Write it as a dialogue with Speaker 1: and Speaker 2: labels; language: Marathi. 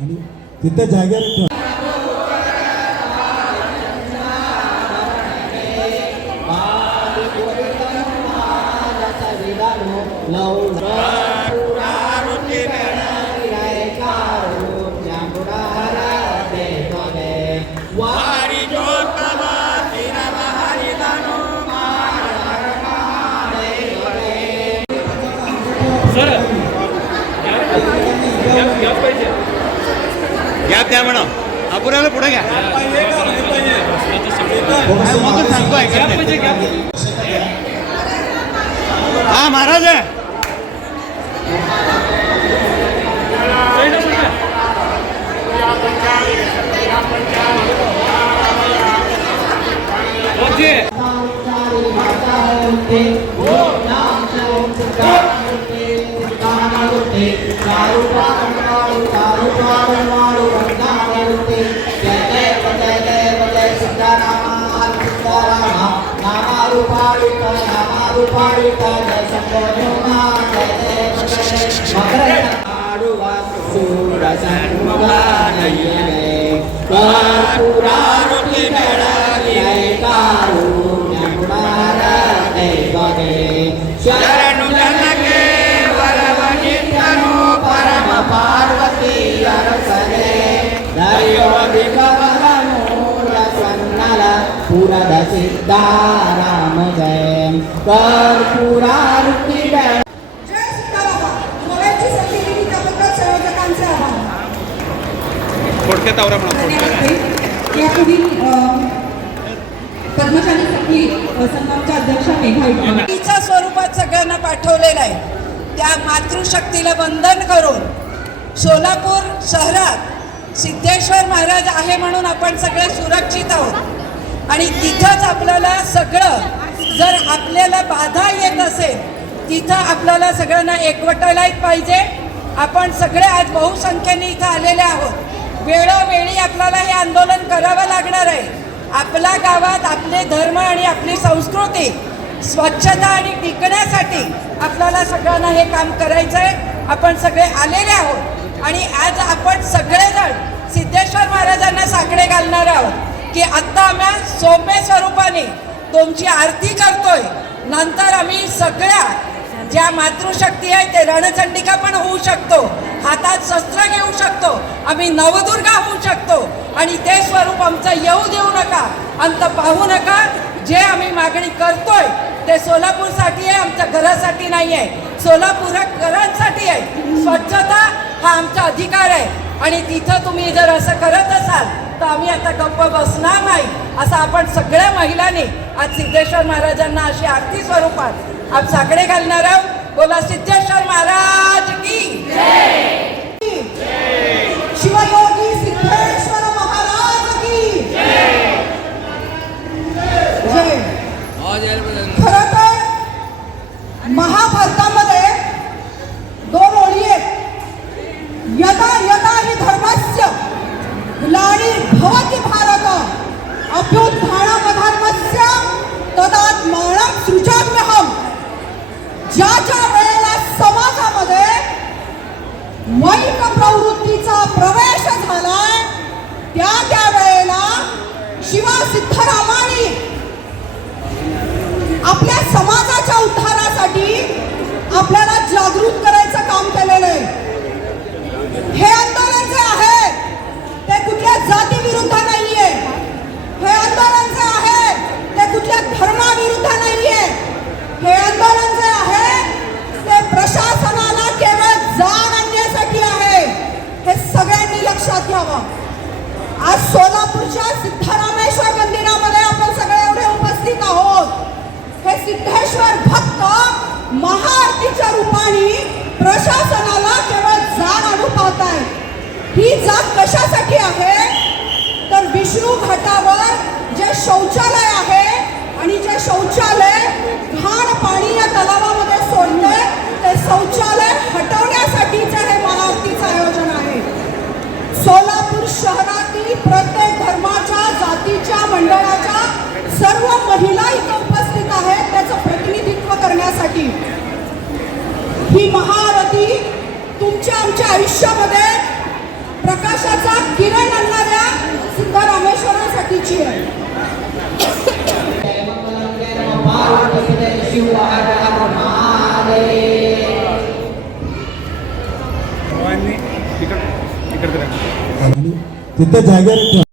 Speaker 1: आणि तिथं जागेवर ठेवा.
Speaker 2: घ्या द्या म्हणा. अपुऱ्याला पुढे घ्या. मग सांगतो ऐकत పాలిత నామాదు పాలిత సంగోమాడు वरद
Speaker 3: जय
Speaker 2: थोडक्यात आवरा म्हणा
Speaker 3: यापूर्वी
Speaker 4: तिच्या स्वरूपात सगळ्यांना पाठवलेलं आहे. त्या मातृशक्तीला वंदन करून सोलापूर शहरात सिद्धेश्वर महाराज आहे म्हणून आपण सगळे सुरक्षित आहोत. आणि तिथंच आपल्याला सगळं जर आपल्याला बाधा येत असेल तिथं आपल्याला सगळ्यांना एकवटायलाच पाहिजे. आपण सगळे आज बहुसंख्येने इथं आलेले आहोत. वेळोवेळी आपल्याला हे आंदोलन करावं लागणार आहे. आपल्या गावात आपले धर्म आणि आपली संस्कृती स्वच्छता आणि टिकण्यासाठी आपल्याला सगळ्यांना हे काम करायचं आहे आपण सगळे आलेले आहोत आणि आज आपण सगळेजण सिद्धेश्वर महाराजांना साकडे घालणार आहोत. की आत्ता आम्ही सौम्य स्वरूपाने तुमची आरती करतोय. नंतर आम्ही सगळ्या ज्या मातृशक्ती आहे ते रणचंडिका पण होऊ शकतो. हातात शस्त्र घेऊ शकतो. आम्ही नवदुर्गा होऊ शकतो. आणि ते स्वरूप आमचं येऊ देऊ नका. अंत पाहू नका. जे आम्ही मागणी करतोय ते सोलापूरसाठी आहे आमच्या घरासाठी नाही आहे सोलापूरकरांसाठी आहे. आणि तिथं तुम्ही जर असं करत असाल तर आम्ही आता गप्प बसणार नाही. असं आपण सगळ्या महिलांनी आज सिद्धेश्वर महाराजांना अशी आरती स्वरूपात आप साकडे घालणार आहोत. बोला सिद्धेश्वर महाराज की
Speaker 3: शिवयोगी सिद्धेश्वर महाराज की जय खरं तर महाभारतामध्ये दोन ओळी आहेत यदा यदा हि धर्मस्य ग्लानिर्भवति भारत अभ्युत्थानमधर्मस्य तदात्मानं सृजाम्यहम् ज्या ज्या वेळेला समाजामध्ये वाईट प्रवृत्ती प्रवेश झालाय त्या त्या वेळेला शिवा सिद्धरामानी आपल्या समाजाच्या उद्धारासाठी आपल्याला जागृत करायचं काम केलेलं आहे हे आंदोलन जे आहे ते कुठल्या जातीविरुद्ध नाहीये हे आंदोलन जे आहे ते कुठल्या धर्माविरुद्ध नाहीये हे आंदोलन जे आहे ते प्रशासनाला केवळ जाण आणण्यासाठी आहे हे सगळ्यांनी लक्षात घ्यावा. आज सोलापूरच्या सिद्धरामेश्वर मंदिरामध्ये आपण सगळे एवढे उपस्थित आहोत. हे सिद्धेश्वर भक्त महाआरतीच्या रूपाने प्रशासनाला केवळ जाण आणू पाहत ही जात कशासाठी आहे? तर विष्णू घाटावर जे शौचालय आहे आणि जे शौचालय घाण पाणी या तलावामध्ये सोडले ते शौचालय सोलापूर शहरातील प्रत्येक धर्माच्या जातीच्या मंडळाच्या सर्व महिला इथं उपस्थित आहेत त्याचं प्रतिनिधित्व करण्यासाठी. ही महारथी तुमच्या आमच्या आयुष्यामध्ये
Speaker 1: तिथं जागेवर ठेवा.